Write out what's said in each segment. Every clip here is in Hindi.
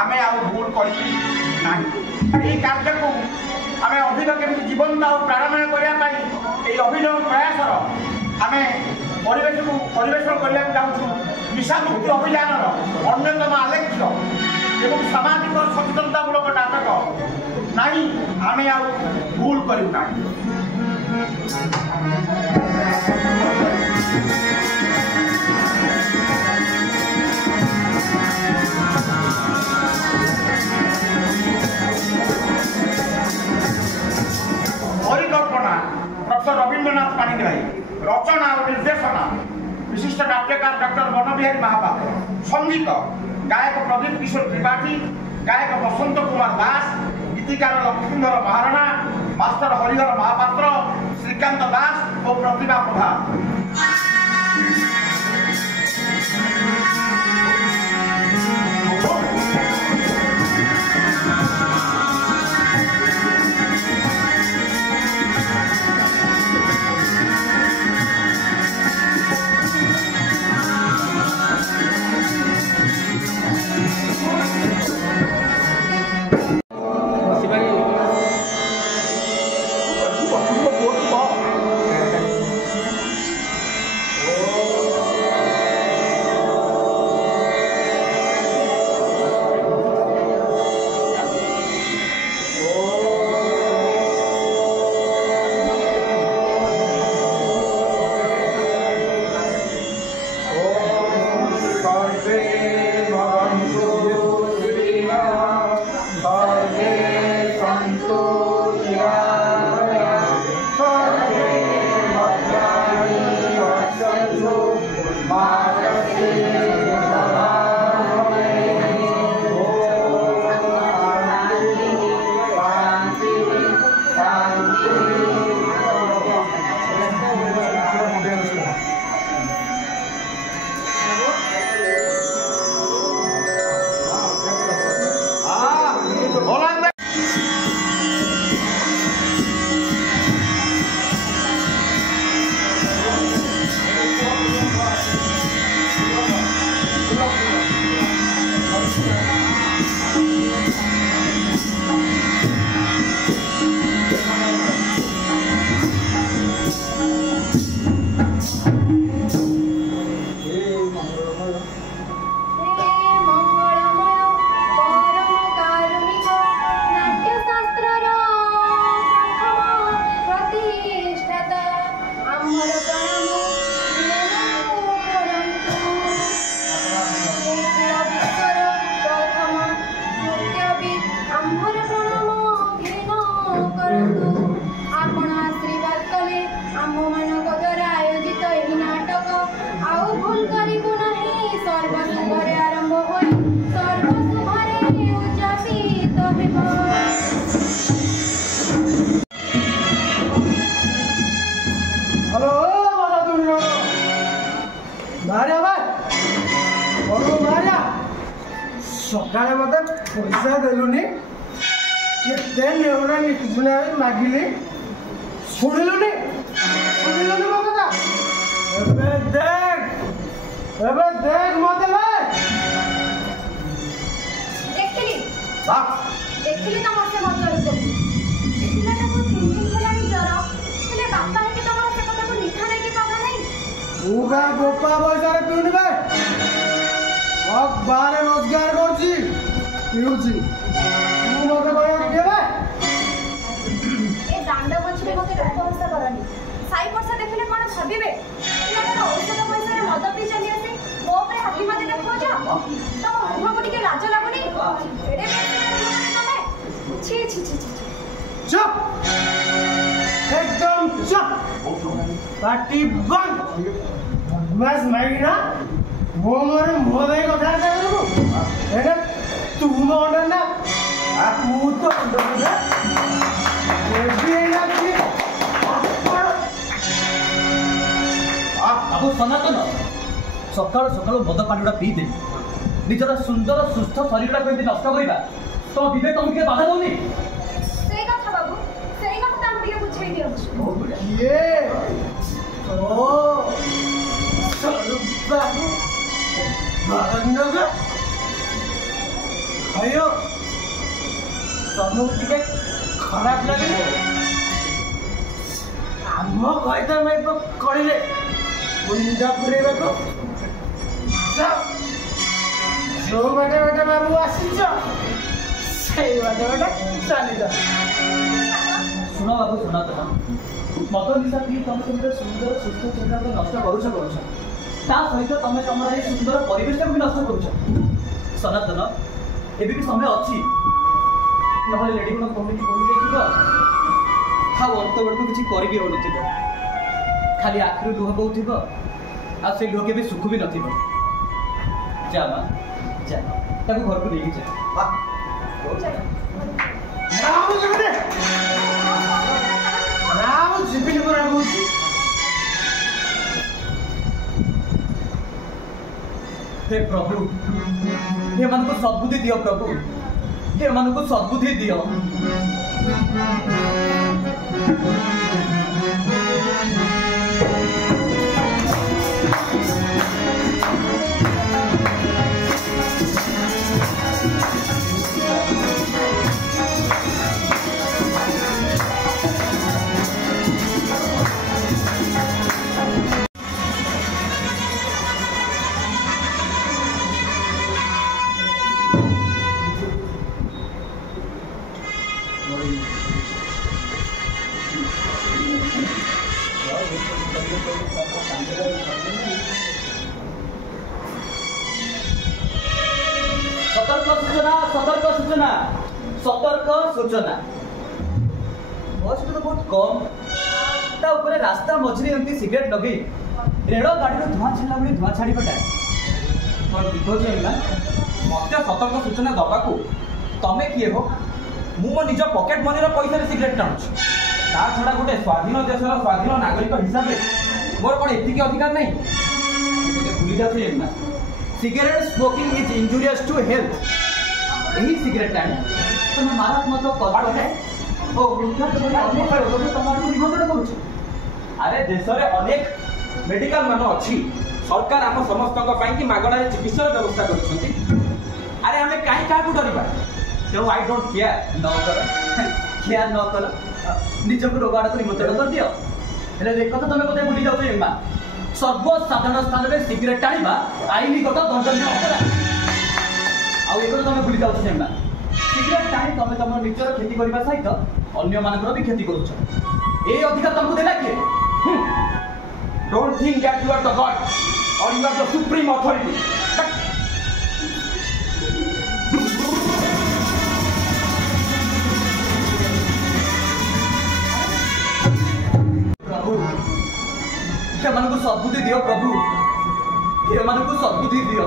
आमे आ भूल करी नहीं कार्य को आमे अभिनव केमती जीवंत और प्राणमय करने अभिनव प्रयास आमे परिवेशन करने चाहूँ निशामुक्ति अभियान अन्यतम आलेख्य एवं सामाजिक सचेतनतामूलक नाटक नहीं आमे आ भूल करूँ ना परिकल्पना प्रोफेसर रवींद्रनाथ पाणिग्राही रचना और निर्देशना विशिष्ट नाट्यकार डॉक्टर मनबिहारी महापात्र संगीत गायक प्रदीप किशोर त्रिपाठी गायक बसंत कुमार दास गीतिकार लक्ष्मीधर महाराणा मास्टर हरिहर महापात्र श्रीकांत दास और प्रतिभा प्रधान सकाले मत पैसा देलुनी मागिली शुणिलुनी मो कथा देख मत देखिली तो मसे मत करू पिलाटा को 3 दिन हेलानी जरा हेले बापा है कि तमर से कथा को निठा नहीं कि पागा नहीं उगा गोपा पैसा रे पिउनी बे अब बारे रोजगार करछी पिउची तू मते बया देबे ए दांड बचले मते रखवसा करनी साई पैसा देखले कोन भाबिबे पिलाटा औषध पैसा रे मद पी चली आसे मो पे हाथी मते देखो जा तम मुह को टिके लाज लागुनी एडे तमे छी छी छी छी चुप एकदम चुप पार्टी बंद बस मैगिना वो मोर मोदे कथा कहलु एटा तू मोडन ना आ तू तो अंदर ना एबी ना की आपको सनातन सकाल सकाल मद पानीटा पी दे निजर सुंदर सुस्थ शरीर को नष्ट करवा तो विवेक तुमके बाधा दौनी सेई कथा बाबू सेई कथा हम टिके बुझाई दियो ये ओ स्वरूप बाबू बारंगा भाइयों तुमको टिके खराब लगे आम कहता मैं कड़े मुंडा पुरेबा को जो बाटे बाटे बाबू आसीच से बाटे बाटे चली जा शुण बाबू शुण तो मत निशा पी तुम तुम सुंदर सुस्थ चेहरा को नष्ट करुछ सहित तुम तुम सुंदर परिवेश को भी नष्ट करुछ सनातन एबी भी समय अच्छी ना लेडी को कमिटी पहुंच हाँ अंत बेड़क किसी कर खाली आखिर लुह बहु आ से लुह के सुख भी नथिबो जा मां जा ताको घर को लेके जा हे प्रभु हे मन को सद्बुद्धि दियो प्रभु हे मन को सद्बुद्धि दियो सतर्क सूचना बस तो बहुत कम ता ऊपर रास्ता मझिरे एमती सिगरेट लगे रेल गाड़ी धुआं छाड़ा बेले धुआं छाड़ी पटाए विभोज मत सतर्क सूचना दबाकू तमें किए हो मु मो निज पकेट मनी पैसा सिगरेट टाणुची ता छड़ा गोटे स्वाधीन देशर स्वाधीन नागरिक हिसाब से मोर कौन एति अधिकार नहीं भूली जाते cigarette smoking is injurious to health यही सिगरेट टाणी तुम मारात्मक कष्ट है ओ वृद्धा निमंत्रण करुछ अरे देश में अनेक मेडिकल मान अच्छी सरकार आम समस्त मागणार चिकित्सा व्यवस्था कर अरे आम कहीं क्या डरवा तेणु आई डोंट केयर न कर केयर न कर निजक रोग आड़ निमंत्रण कर दियो देख तो तुम कत भूली जाओ एमा सर्वसाधारण स्थान में सिगरेट टाणा आईनगत दंडनीय अपराध आउ तुम भूली जाओ सिगरेट टाणी तुम तुम निजर क्षति करने सहित अन्य मानकर भी क्षति करुछ ए अधिकार तुमको देला किए don't think that you are the god और you are the supreme authority प्रभु एମାନଙ୍କୁ सद्बुद्धि दियो प्रभु एମାନଙ୍କୁ सद्बुद्धि दियो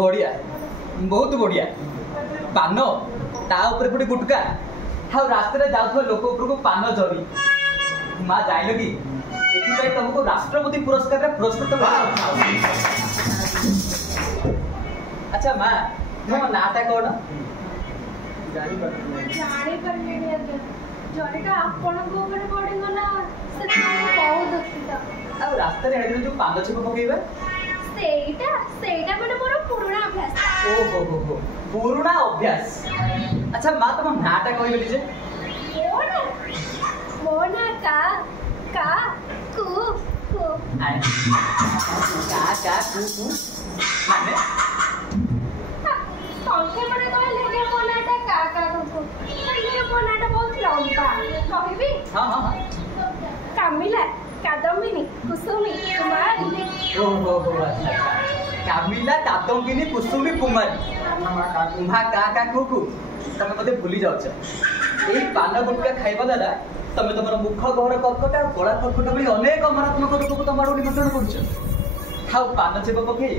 बढ़िया बहुत बढ़िया पान ता ऊपर गोटे गुटका हाँ रास्ते जाऊँ लोक उपरको पान जरी माँ जाइल कि ये तुमको राष्ट्रपति पुरस्कार पुरस्कृत अच्छा माँ तुम नाटा कौन रास्ता जो पान छेप पकेबा माने मोर पुराना अभ्यास ओहो हो पुराना अभ्यास अच्छा माँ तुम नाटा कहले जे मोना का कु का कु माने संख्या माने कहले जे मोनाटा का कु ये मोनाटा बहुत लंबा कहबी हां हां कामिला कादम्बिनी कुसुमी कुमारी ओहो हो अच्छा श्यामिला तातंकिनी कुसुमी कुमारी उमा का को तमे मते भूली जाउछ एई पान गुटका खाइबा द्वारा तमे तमर मुख गहर कर्कट आ गला कर्कट भली अनेक मारात्मक रोग तमर निमंत्रण करूछ हाउ पान छेप पके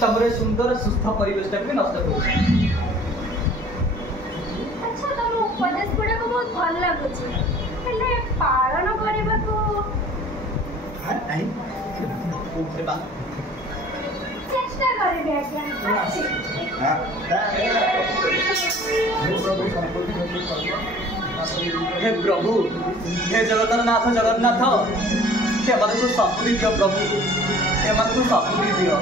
तमरे सुंदर सुस्थ परिवेश भी नष्ट करूछ। अच्छा तुम उपदेश गुड़ा को बहुत भल लागुछ हेले पालन करबा को नहीं चेष्टा करबे आज्ञा अच्छी हे प्रभु हे जगन्नाथ जगन्नाथ हे मन को शक्ति दियो प्रभु हे मन को शक्ति दियो।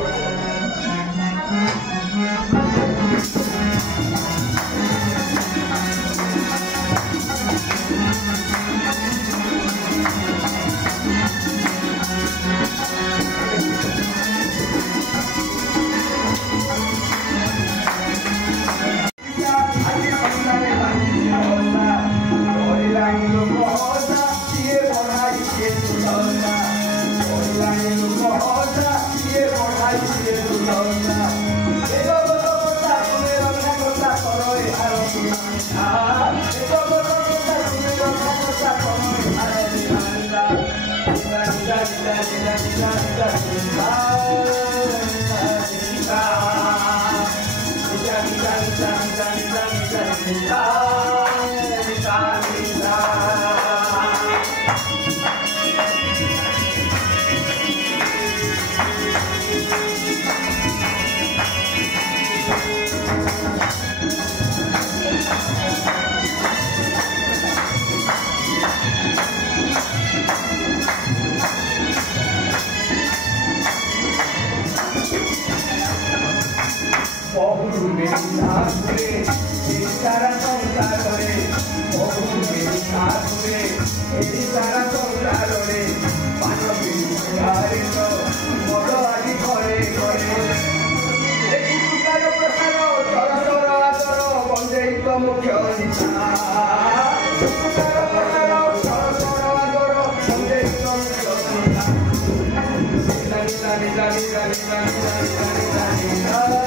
Oh